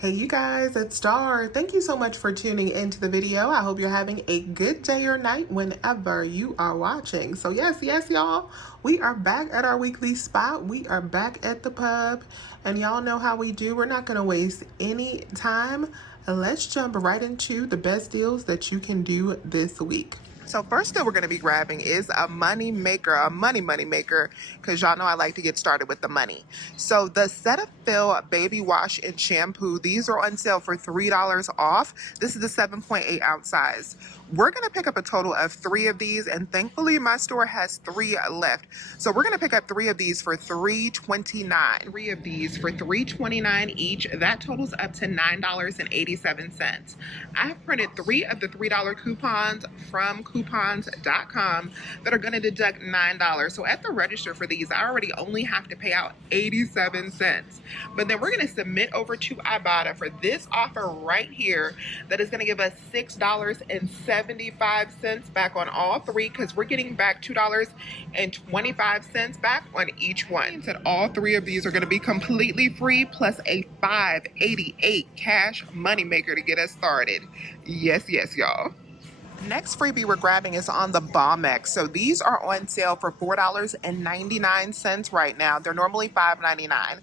Hey you guys, it's Star. Thank you so much for tuning into the video. I hope you're having a good day or night whenever you are watching. So yes, y'all, we are back at our weekly spot. We are back at the pub, and y'all know how we do. We're not going to waste any time. Let's jump right into the best deals that you can do this week. So first that we're going to be grabbing is a money maker, money maker, because y'all know I like to get started with the money. So the Cetaphil baby wash and shampoo, these are on sale for $3 off. This is the 7.8 ounce size. We're going to pick up a total of 3 of these, and thankfully my store has 3 left. So we're going to pick up 3 of these for $3.29. 3 of these for $3.29 each. That totals up to $9.87. I have printed 3 of the $3 coupons from coupons.com that are going to deduct $9. So at the register for these, I already only have to pay out 87 cents. But then we're going to submit over to Ibotta for this offer right here that is going to give us $6.75 back on all 3, because we're getting back $2.25 back on each one. That means that all 3 of these are going to be completely free, plus a $5.88 cash money maker to get us started. Yes, y'all. Next freebie we're grabbing is on the Bombex. So these are on sale for $4.99 right now. They're normally $5.99.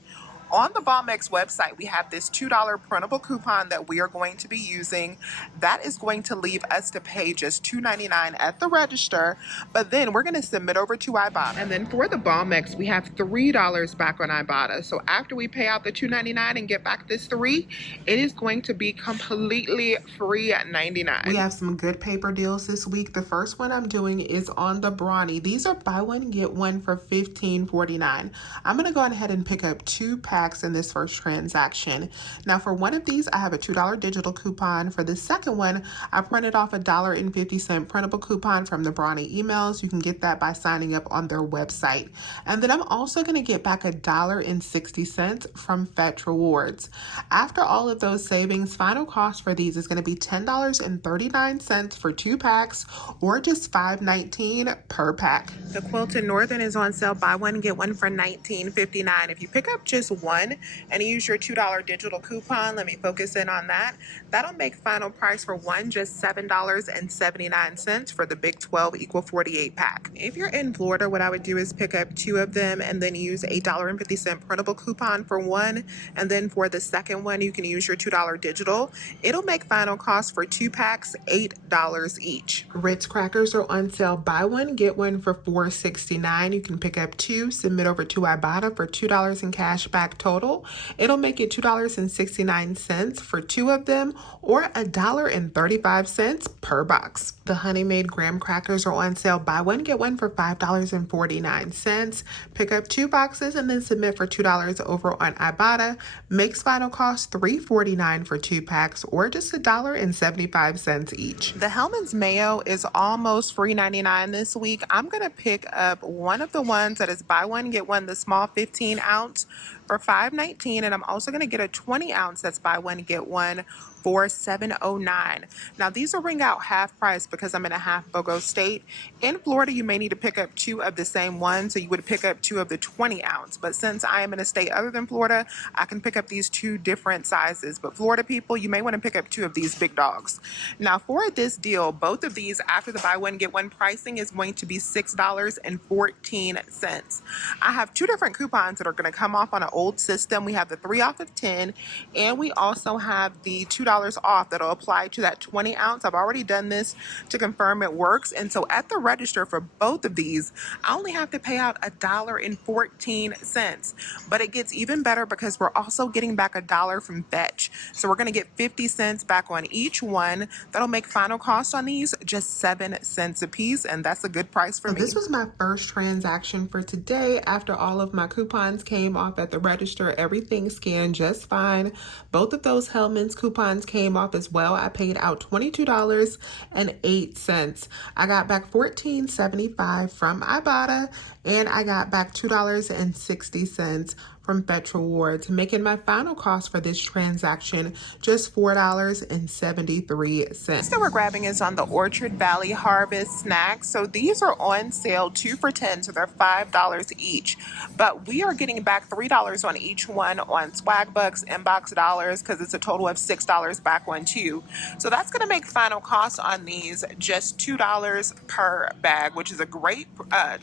On the Bombex website, we have this $2 printable coupon that we are going to be using. That is going to leave us to pay just $2.99 at the register, but then we're going to submit over to Ibotta. And then for the Bombex, we have $3 back on Ibotta. So after we pay out the $2.99 and get back this 3, it is going to be completely free at $99. We have some good paper deals this week. The first one I'm doing is on the Brawny. These are buy one, get one for $15.49. I'm going to go ahead and pick up 2 packs in this first transaction. Now for one of these, I have a $2 digital coupon. For the second one, I printed off a $1.50 printable coupon from the Brawny emails. You can get that by signing up on their website. And then I'm also going to get back $1.60 from Fetch Rewards. After all of those savings, final cost for these is going to be $10.39 for 2 packs, or just $5.19 per pack. The Quilted Northern is on sale, buy one, get one for $19.59. If you pick up just one and use your $2 digital coupon, let me focus in on that. That'll make final price for one just $7.79 for the big 12 equal 48 pack. If you're in Florida, what I would do is pick up 2 of them and then use a $1.50 printable coupon for one, and then for the second one you can use your $2 digital. It'll make final cost for 2 packs $8 each. Ritz crackers are on sale, buy one, get one for $4.69. You can pick up 2, submit over to Ibotta for $2 in cash back total. It'll make it $2.69 for 2 of them, or $1.35 per box. The Honey Made graham crackers are on sale, buy one, get one for $5.49. Pick up 2 boxes and then submit for $2 over on Ibotta. Makes final cost $3.49 for 2 packs, or just $1.75 each. The Hellmann's mayo is almost free 99 this week. I'm gonna pick up one of the ones that is buy one, get one, the small 15 ounce for $5.19, and I'm also going to get a 20 ounce that's buy one get one for $7.09. Now these will ring out half price because I'm in a half BOGO state. In Florida, you may need to pick up 2 of the same one, so you would pick up 2 of the 20 ounce. But since I am in a state other than Florida, I can pick up these 2 different sizes. But Florida people, you may want to pick up 2 of these big dogs. Now for this deal, both of these after the buy one get one pricing is going to be $6.14. I have 2 different coupons that are going to come off on an old system. We have the 3 off of 10, and we also have the $2 off that'll apply to that 20 ounce. I've already done this to confirm it works, and so at the register for both of these, I only have to pay out $1.14. But it gets even better because we're also getting back $1 from Fetch, so we're going to get 50 cents back on each one. That'll make final cost on these just 7 cents a piece, and that's a good price for me. This was my first transaction for today. After all of my coupons came off at the register, everything scanned just fine. Both of those Hellmann's coupons came off as well. I paid out $22.08. I got back $14.75 from Ibotta, and I got back $2.60 from Fetch Rewards, making my final cost for this transaction just $4.73. Next that we're grabbing is on the Orchard Valley Harvest snacks. So these are on sale 2 for $10, so they're $5 each. But we are getting back $3 on each one on Swag Bucks, Inbox Dollars, because it's a total of $6 back on 2. So that's going to make final cost on these just $2 per bag, which is a great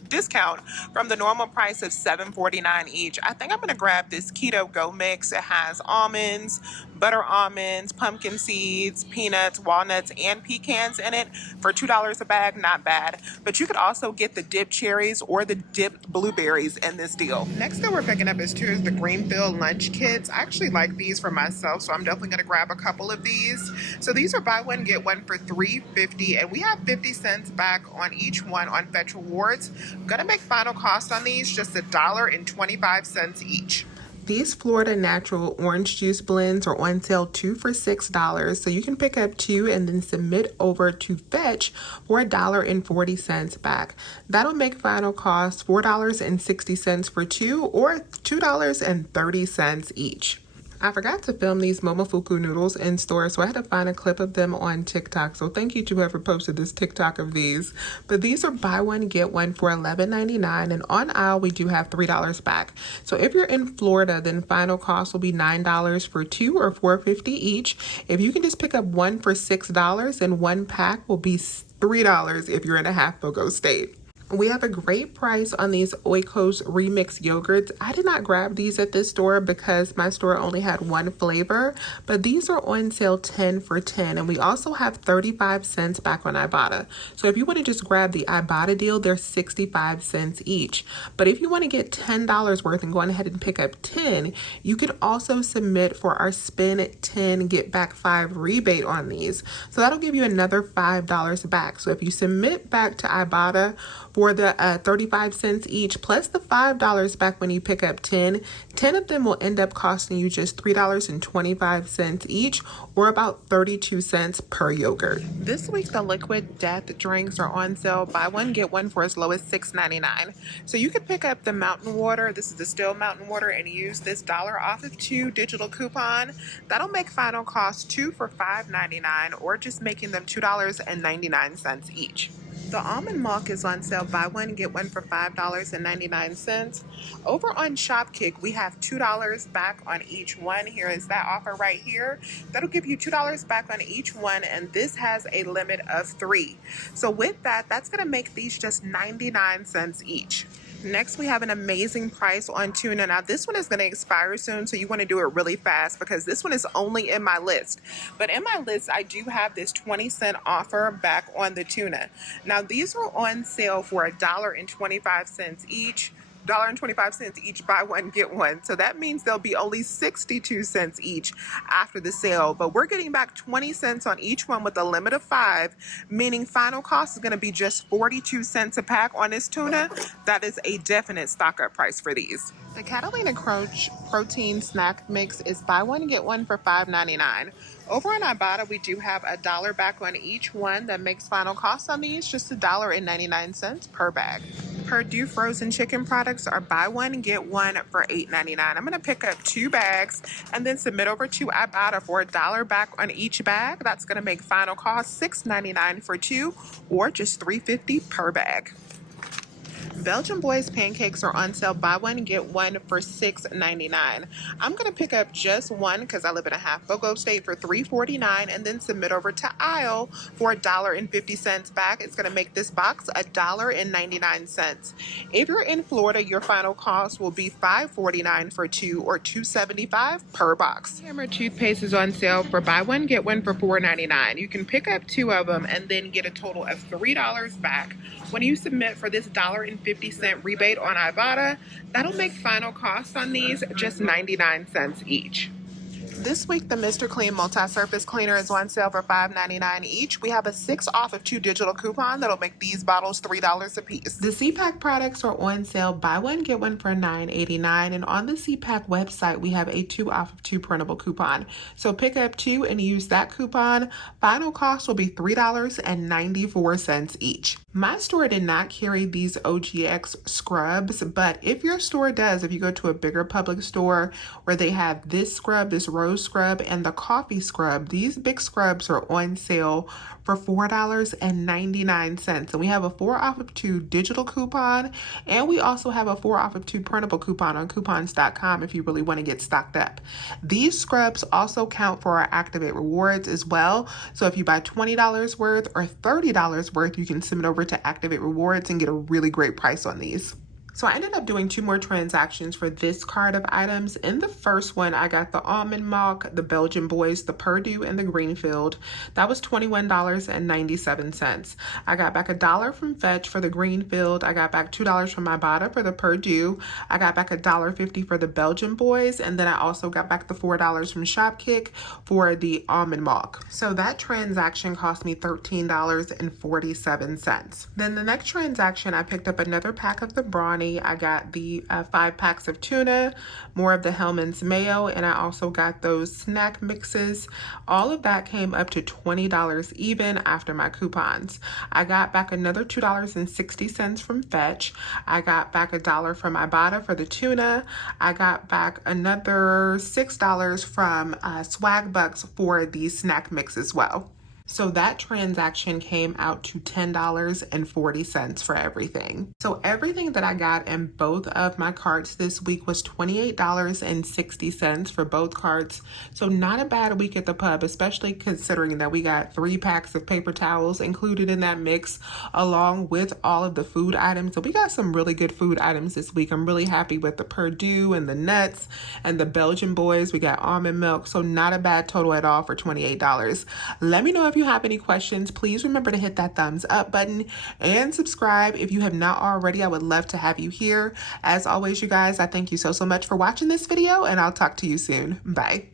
discount from the normal price of $7.49 each. I think I'm going to grab this Keto Go Mix. It has almonds, butter almonds, pumpkin seeds, peanuts, walnuts, and pecans in it for $2 a bag. Not bad. But you could also get the dipped cherries or the dipped blueberries in this deal. Next that we're picking up is the Greenfield lunch kits. I actually like these for myself, so I'm definitely going to grab a couple of these. So these are buy one get one for $3.50, and we have 50 cents back on each one on Fetch Rewards. I'm gonna make final cost on these just $1.25 each. These Florida Natural Orange Juice blends are on sale 2 for $6, so you can pick up 2 and then submit over to Fetch for $1.40 back. That'll make final cost $4.60 for 2 or $2.30 each. I forgot to film these Momofuku noodles in store, so I had to find a clip of them on TikTok. So thank you to whoever posted this TikTok of these. But these are buy one, get one for $11.99, and on aisle we do have $3 back. So if you're in Florida, then final cost will be $9 for 2 or $4.50 each. If you can just pick up one for $6, and one pack will be $3 if you're in a half BOGO state. We have a great price on these Oikos Remix yogurts. I did not grab these at this store because my store only had one flavor, but these are on sale 10 for $10, and we also have 35 cents back on Ibotta. So if you want to just grab the Ibotta deal, they're 65 cents each. But if you want to get $10 worth and go ahead and pick up 10, you can also submit for our spend 10 get back 5 rebate on these. So that'll give you another $5 back. So if you submit back to Ibotta for the 35 cents each plus the $5 back when you pick up 10 of them will end up costing you just $3.25 each, or about 32 cents per yogurt. This week the liquid death drinks are on sale, buy one get one for as low as $6.99. So you could pick up the mountain water, this is the still mountain water, and use this $1 off of 2 digital coupon. That'll make final cost 2 for $5.99, or just making them $2.99 each. The almond milk is on sale, buy one get one for $5.99. Over on Shopkick we have $2 back on each one. Here is that offer right here. That'll give you $2 back on each one, and this has a limit of 3. So with that, that's going to make these just 99 cents each. Next, we have an amazing price on tuna. Now, this one is going to expire soon, so you want to do it really fast because this one is only in my list. But in my list, I do have this 20-cent offer back on the tuna. Now, these are on sale for $1.25 each. $1.25 each, buy one get one. So that means there'll be only 62 cents each after the sale, but we're getting back 20 cents on each one with a limit of 5, meaning final cost is going to be just 42 cents a pack on this tuna. That is a definite stock up price for these. The Catalina Crunch protein snack mix is buy one get one for $5.99. Over on Ibotta, we do have $1 back on each one. That makes final cost on these just $1.99 per bag. Perdue frozen chicken products are buy one get one for $8.99. I'm going to pick up 2 bags and then submit over to Ibotta for $1 back on each bag. That's going to make final cost $6.99 for 2, or just $3.50 per bag. Belgian Boys pancakes are on sale, buy one get one for $6.99. I'm going to pick up just one because I live in a half BOGO state for $3.49, and then submit over to aisle for $1.50 back. It's going to make this box $1.99. If you're in Florida, your final cost will be $5.49 for 2, or $2.75 per box. Hammer toothpaste is on sale for buy one get one for $4.99. You can pick up 2 of them and then get a total of $3 back when you submit for this $1.50 rebate on Ibotta. That'll make final cost on these just 99 cents each. This week, the Mr. Clean Multi-Surface Cleaner is on sale for $5.99 each. We have a 6 off of 2 digital coupon that'll make these bottles $3 a piece. The CPAC products are on sale, buy one, get one for $9.89. And on the CPAC website, we have a 2 off of 2 printable coupon. So pick up 2 and use that coupon. Final cost will be $3.94 each. My store did not carry these OGX scrubs, but if your store does, if you go to a bigger Publix store where they have this scrub, this rose scrub, and the coffee scrub, these big scrubs are on sale for $4.99. And we have a 4 off of 2 digital coupon, and we also have a 4 off of 2 printable coupon on coupons.com if you really want to get stocked up. These scrubs also count for our Activate Rewards as well. So if you buy $20 worth or $30 worth, you can submit over to Activate Rewards and get a really great price on these. So I ended up doing 2 more transactions for this cart of items. In the first one, I got the almond milk, the Belgian boys, the Purdue, and the Greenfield. That was $21.97. I got back $1 from Fetch for the Greenfield. I got back $2 from Ibotta for the Purdue. I got back $1.50 for the Belgian boys, and then I also got back the $4 from Shopkick for the almond milk. So that transaction cost me $13.47. Then the next transaction, I picked up another pack of the brownie. I got the 5 packs of tuna, more of the Hellmann's mayo, and I also got those snack mixes. All of that came up to $20 even after my coupons. I got back another $2.60 from Fetch. I got back $1 from Ibotta for the tuna. I got back another $6 from Swag Bucks for the snack mix as well. So that transaction came out to $10.40 for everything. So everything that I got in both of my carts this week was $28.60 for both carts. So not a bad week at the pub, especially considering that we got 3 packs of paper towels included in that mix, along with all of the food items. So we got some really good food items this week. I'm really happy with the Purdue and the nuts and the Belgian boys. We got almond milk. So not a bad total at all for $28. Let me know if you have any questions. Please remember to hit that thumbs up button and subscribe if you have not already. I would love to have you here. As always, you guys, I thank you so much for watching this video, and I'll talk to you soon. Bye.